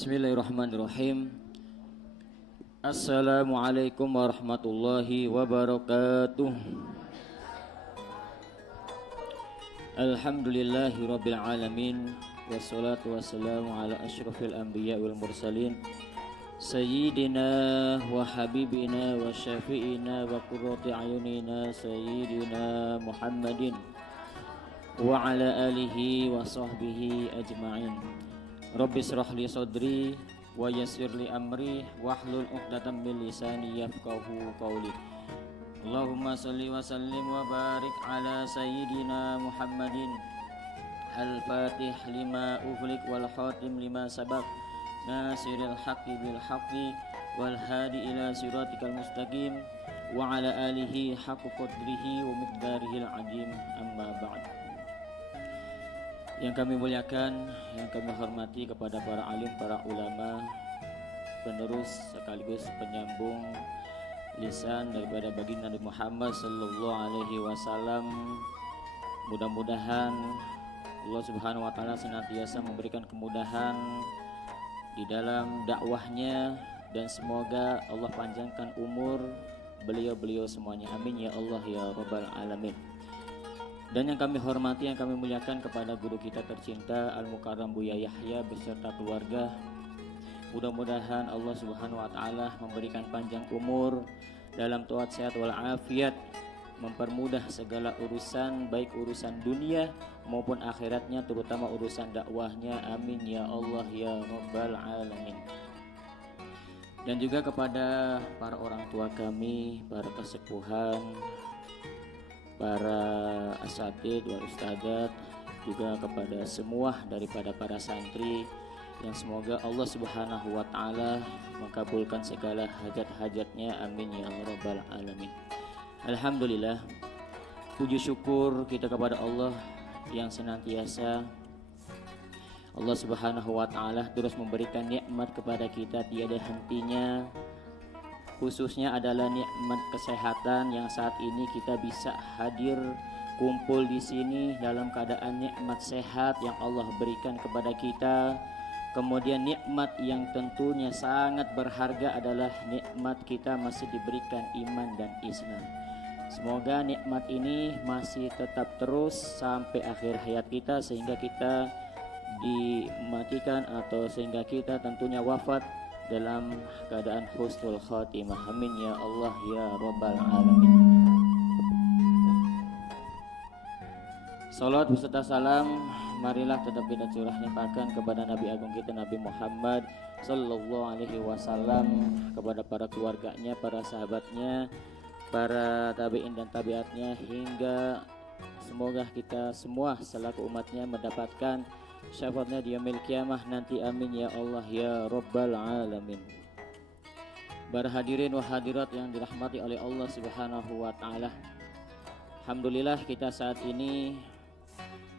Bismillahirrahmanirrahim. Assalamualaikum warahmatullahi wabarakatuh. Alhamdulillahi rabbil alamin. Wassalatu wassalamu ala asyrafil anbiya wal mursalin Sayyidina wa habibina wa syafi'ina wa qurrati ayunina Sayyidina Muhammadin wa ala alihi wa sahbihi ajma'in. Rabbi shrah li sadri wa yassir li amri wahlul 'uqdatam min lisani yafqahu qawli. Allahumma shalli wa sallim wa barik ala sayyidina Muhammadin al-fatih lima ughliq wal khatim lima sabaq nasiril haqqi bil haqqi wal hadi ila siratikal mustaqim wa ala alihi haqqa qadrihi wa miqdarihil azim. Amma ba'd. Yang kami muliakan, yang kami hormati kepada para alim, para ulama, penerus sekaligus penyambung lisan daripada baginda Nabi Muhammad sallallahu alaihi wasallam. Mudah-mudahan Allah Subhanahu wa taala senantiasa memberikan kemudahan di dalam dakwahnya dan semoga Allah panjangkan umur beliau-beliau semuanya. Amin ya Allah ya rabbal alamin. Dan yang kami hormati, yang kami muliakan kepada guru kita tercinta Al-Mukarram Buya Yahya beserta keluarga. Mudah-mudahan Allah Subhanahu wa taala memberikan panjang umur dalam taat sehat wal afiat, mempermudah segala urusan baik urusan dunia maupun akhiratnya, terutama urusan dakwahnya. Amin ya Allah ya rabbal alamin. Dan juga kepada para orang tua kami, para kesepuhan, para asatidz wal ustadzat, juga kepada semua daripada para santri, yang semoga Allah Subhanahu wa taala mengabulkan segala hajat-hajatnya. Amin ya rabbal alamin. Alhamdulillah, puji syukur kita kepada Allah yang senantiasa Allah Subhanahu wa taala terus memberikan nikmat kepada kita tiada hentinya. Khususnya adalah nikmat kesehatan yang saat ini kita bisa hadir kumpul di sini dalam keadaan nikmat sehat yang Allah berikan kepada kita. Kemudian nikmat yang tentunya sangat berharga adalah nikmat kita masih diberikan iman dan Islam. Semoga nikmat ini masih tetap terus sampai akhir hayat kita sehingga kita dimatikan atau sehingga kita tentunya wafat dalam keadaan husnul khatimah. Amin ya Allah ya rabbal alamin. Salat beserta salam marilah tetap kita curahkan kepada Nabi Agung kita Nabi Muhammad sallallahu alaihi wasallam, kepada para keluarganya, para sahabatnya, para tabi'in dan tabi'atnya, hingga semoga kita semua selaku umatnya mendapatkan syafaatnya di yaumil kiamah nanti. Amin ya Allah ya rabbal alamin. Para hadirin wa hadirat yang dirahmati oleh Allah Subhanahu wa taala. Alhamdulillah kita saat ini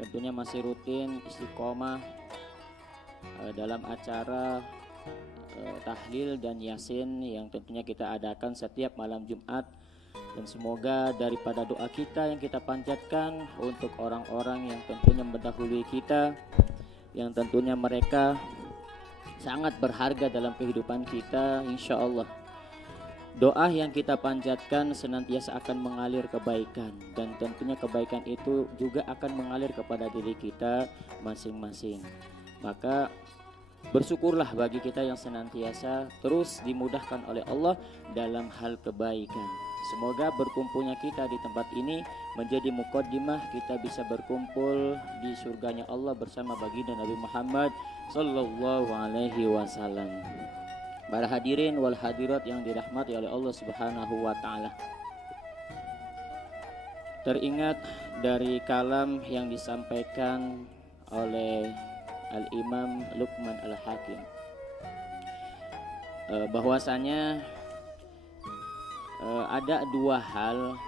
tentunya masih rutin istiqomah dalam acara tahlil dan yasin yang tentunya kita adakan setiap malam Jumat. Dan semoga daripada doa kita yang kita panjatkan untuk orang-orang yang tentunya mendahului kita, yang tentunya mereka sangat berharga dalam kehidupan kita, insya Allah doa yang kita panjatkan senantiasa akan mengalir kebaikan, dan tentunya kebaikan itu juga akan mengalir kepada diri kita masing-masing. Maka bersyukurlah bagi kita yang senantiasa terus dimudahkan oleh Allah dalam hal kebaikan. Semoga berkumpulnya kita di tempat ini menjadi muqaddimah kita bisa berkumpul di surganya Allah bersama baginda Nabi Muhammad sallallahu alaihi wasallam. Para hadirin wal hadirat yang dirahmati oleh Allah Subhanahu wa taala. Teringat dari kalam yang disampaikan oleh Al-Imam Luqman Al-Hakim, bahwasanya ada dua hal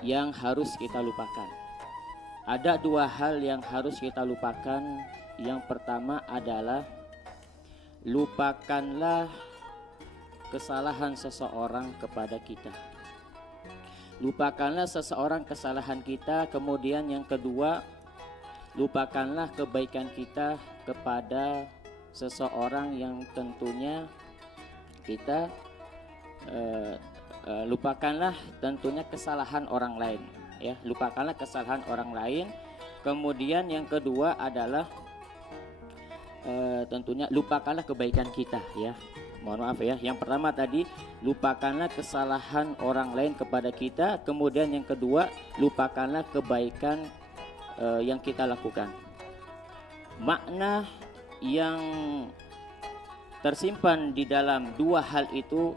yang harus kita lupakan. Ada dua hal yang harus kita lupakan. Yang pertama adalah lupakanlah kesalahan seseorang kepada kita. Lupakanlah seseorang kesalahan kita. Kemudian yang kedua, lupakanlah kebaikan kita kepada seseorang yang tentunya kita lupakanlah tentunya kesalahan orang lain, ya, lupakanlah kesalahan orang lain. Kemudian yang kedua adalah tentunya lupakanlah kebaikan kita, ya. Mohon maaf ya. Yang pertama tadi lupakanlah kesalahan orang lain kepada kita. Kemudian yang kedua lupakanlah kebaikan yang kita lakukan. Makna yang tersimpan di dalam dua hal itu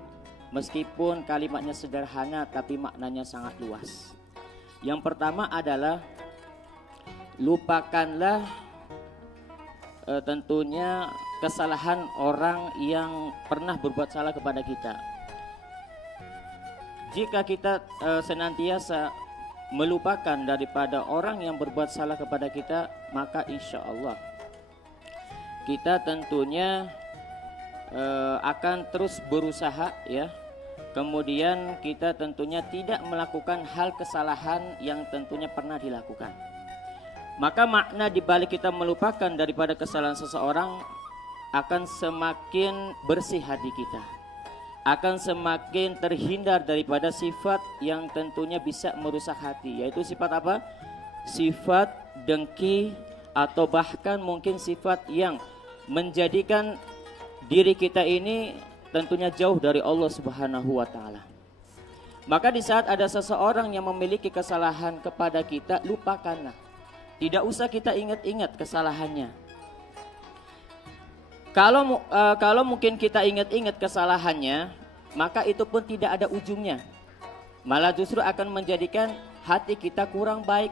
meskipun kalimatnya sederhana tapi maknanya sangat luas. Yang pertama adalah lupakanlah tentunya kesalahan orang yang pernah berbuat salah kepada kita. Jika kita senantiasa melupakan daripada orang yang berbuat salah kepada kita, maka insya Allah kita tentunya akan terus berusaha, ya. Kemudian kita tentunya tidak melakukan hal kesalahan yang tentunya pernah dilakukan. Maka makna dibalik kita melupakan daripada kesalahan seseorang akan semakin bersih hati kita, akan semakin terhindar daripada sifat yang tentunya bisa merusak hati. Yaitu sifat apa? Sifat dengki, atau bahkan mungkin sifat yang menjadikan diri kita ini tentunya jauh dari Allah Subhanahu wa taala. Maka di saat ada seseorang yang memiliki kesalahan kepada kita, lupakanlah. Tidak usah kita ingat-ingat kesalahannya. Kalau mungkin kita ingat-ingat kesalahannya, maka itu pun tidak ada ujungnya. Malah justru akan menjadikan hati kita kurang baik,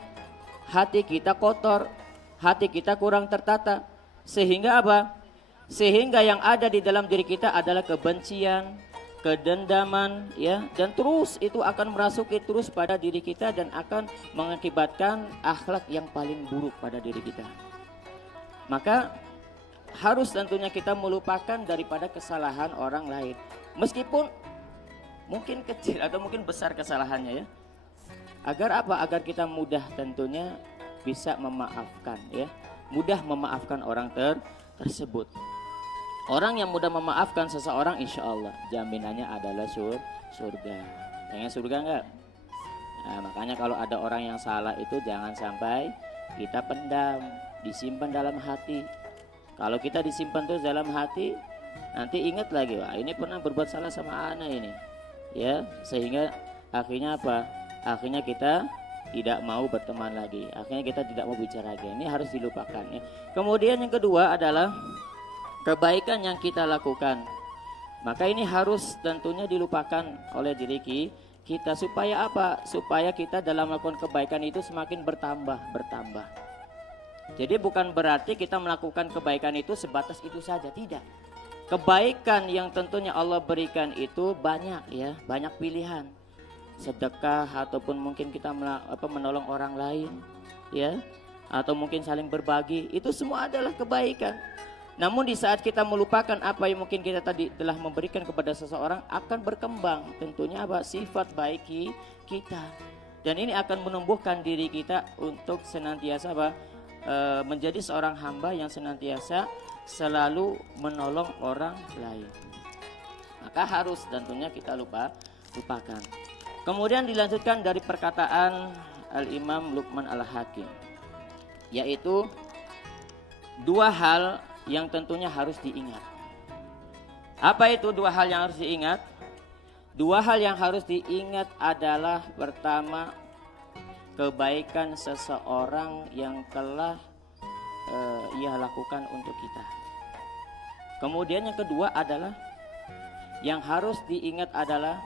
hati kita kotor, hati kita kurang tertata. Sehingga apa? Sehingga yang ada di dalam diri kita adalah kebencian, kedendaman, ya, dan terus itu akan merasuki terus pada diri kita dan akan mengakibatkan akhlak yang paling buruk pada diri kita. Maka harus tentunya kita melupakan daripada kesalahan orang lain, meskipun mungkin kecil atau mungkin besar kesalahannya, ya. Agar apa? Agar kita mudah tentunya bisa memaafkan, ya. Mudah memaafkan orang tersebut. Orang yang mudah memaafkan seseorang, insya Allah jaminannya adalah surga. Pengen surga enggak? Nah, makanya kalau ada orang yang salah itu jangan sampai kita pendam, disimpan dalam hati. Kalau kita disimpan terus dalam hati, nanti ingat lagi, wah ini pernah berbuat salah sama anak ini, ya, sehingga akhirnya apa? Akhirnya kita tidak mau berteman lagi, akhirnya kita tidak mau bicara lagi. Ini harus dilupakan, ya. Kemudian yang kedua adalah kebaikan yang kita lakukan. Maka ini harus tentunya dilupakan oleh diri kita. Supaya apa? Supaya kita dalam melakukan kebaikan itu semakin bertambah. Jadi bukan berarti kita melakukan kebaikan itu sebatas itu saja, tidak. Kebaikan yang tentunya Allah berikan itu banyak, ya, banyak pilihan. Sedekah ataupun mungkin kita menolong orang lain, ya, atau mungkin saling berbagi, itu semua adalah kebaikan. Namun di saat kita melupakan apa yang mungkin kita tadi telah memberikan kepada seseorang, akan berkembang tentunya apa? Sifat baik kita. Dan ini akan menumbuhkan diri kita untuk senantiasa apa? Menjadi seorang hamba yang senantiasa selalu menolong orang lain. Maka harus tentunya kita lupakan. Kemudian dilanjutkan dari perkataan Al-Imam Luqman Al-Hakim, yaitu dua hal yang tentunya harus diingat. Apa itu dua hal yang harus diingat? Dua hal yang harus diingat adalah pertama, kebaikan seseorang yang telah ia lakukan untuk kita. Kemudian yang kedua adalah yang harus diingat adalah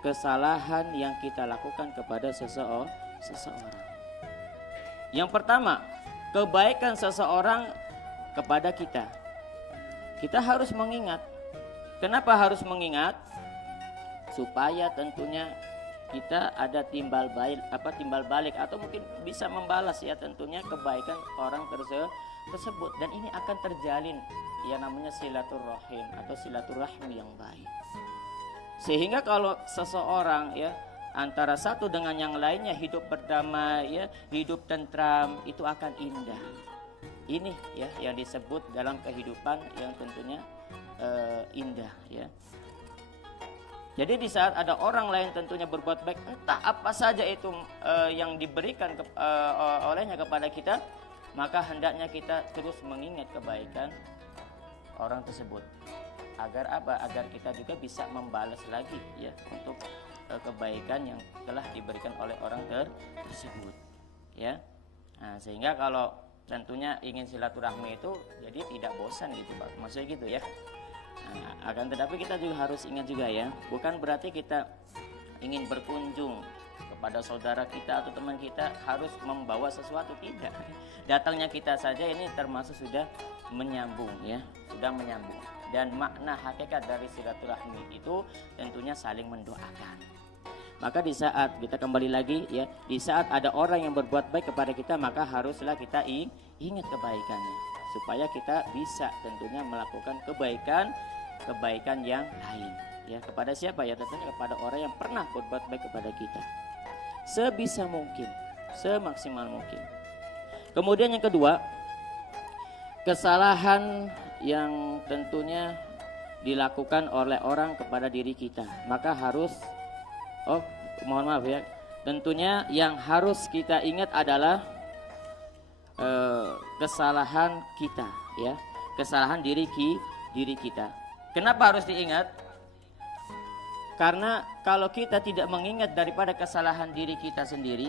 kesalahan yang kita lakukan kepada seseorang. Yang pertama, kebaikan seseorang kepada kita. Kita harus mengingat. Kenapa harus mengingat? Supaya tentunya kita ada timbal balik atau mungkin bisa membalas, ya, tentunya kebaikan orang tersebut, dan ini akan terjalin yang namanya silaturahim atau silaturahmi yang baik. Sehingga kalau seseorang, ya, antara satu dengan yang lainnya, hidup berdamai, ya, hidup tentram, itu akan indah. Ini ya yang disebut dalam kehidupan yang tentunya indah, ya. Jadi di saat ada orang lain tentunya berbuat baik, entah apa saja itu yang diberikan olehnya kepada kita, maka hendaknya kita terus mengingat kebaikan orang tersebut. Agar apa? Agar kita juga bisa membalas lagi, ya, untuk kebaikan yang telah diberikan oleh orang tersebut, ya. Nah, sehingga kalau tentunya ingin silaturahmi itu jadi tidak bosan gitu, Pak. Maksudnya gitu, ya. Nah, akan tetapi kita juga harus ingat juga, ya, bukan berarti kita ingin berkunjung kepada saudara kita atau teman kita harus membawa sesuatu, tidak. Datangnya kita saja ini termasuk sudah menyambung, ya, sudah menyambung. Dan makna hakikat dari silaturahmi itu tentunya saling mendoakan. Maka di saat kita kembali lagi, ya, di saat ada orang yang berbuat baik kepada kita, maka haruslah kita ingat kebaikannya, supaya kita bisa tentunya melakukan kebaikan yang lain, ya, kepada siapa? Ya, tentunya kepada orang yang pernah berbuat baik kepada kita, sebisa mungkin, semaksimal mungkin. Kemudian yang kedua, kesalahan yang tentunya dilakukan oleh orang kepada diri kita, maka harus, mohon maaf, ya, tentunya yang harus kita ingat adalah kesalahan kita, ya, kesalahan diri kita. Kenapa harus diingat? Karena kalau kita tidak mengingat daripada kesalahan diri kita sendiri,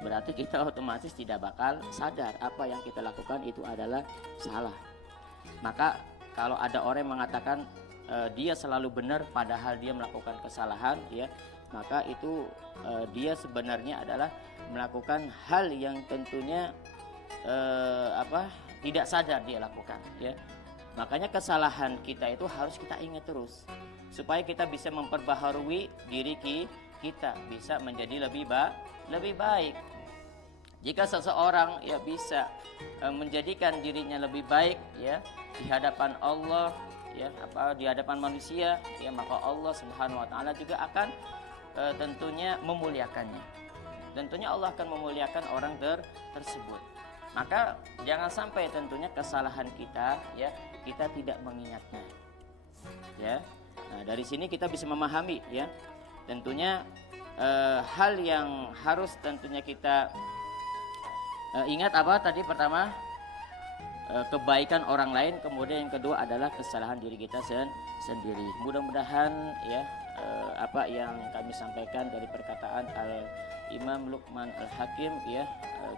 berarti kita otomatis tidak bakal sadar apa yang kita lakukan itu adalah salah. Maka kalau ada orang yang mengatakan dia selalu benar padahal dia melakukan kesalahan, ya, maka itu dia sebenarnya adalah melakukan hal yang tentunya tidak sadar dia lakukan, ya. Makanya kesalahan kita itu harus kita ingat terus, supaya kita bisa memperbaharui diri kita, bisa menjadi lebih baik. Jika seseorang, ya, bisa menjadikan dirinya lebih baik, ya, di hadapan Allah, ya, di hadapan manusia, ya, maka Allah Subhanahu wa taala juga akan tentunya memuliakannya. Tentunya Allah akan memuliakan orang tersebut. Maka jangan sampai tentunya kesalahan kita, ya, kita tidak mengingatnya, ya. Nah, dari sini kita bisa memahami, ya, tentunya hal yang harus tentunya kita ingat apa tadi? Pertama, kebaikan orang lain, kemudian yang kedua adalah kesalahan diri kita sendiri. Mudah-mudahan, ya, apa yang kami sampaikan dari perkataan Imam Luqman Al-Hakim, ya,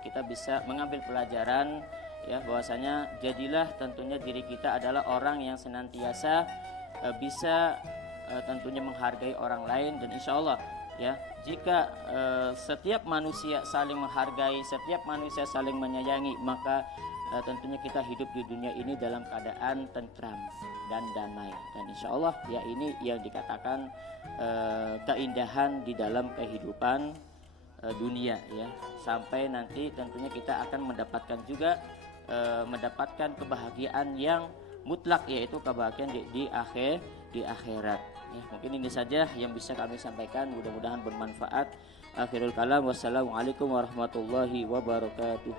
kita bisa mengambil pelajaran, ya, bahwasanya jadilah tentunya diri kita adalah orang yang senantiasa bisa tentunya menghargai orang lain. Dan insya Allah, ya, jika setiap manusia saling menghargai, setiap manusia saling menyayangi, maka tentunya kita hidup di dunia ini dalam keadaan tentram dan damai. Dan insya Allah, ya, ini yang dikatakan keindahan di dalam kehidupan dunia, ya, sampai nanti tentunya kita akan mendapatkan juga mendapatkan kebahagiaan yang mutlak, yaitu kebahagiaan di akhirat. Ya, mungkin ini saja yang bisa kami sampaikan, mudah-mudahan bermanfaat. Akhirul kalam, wassalamualaikum warahmatullahi wabarakatuh.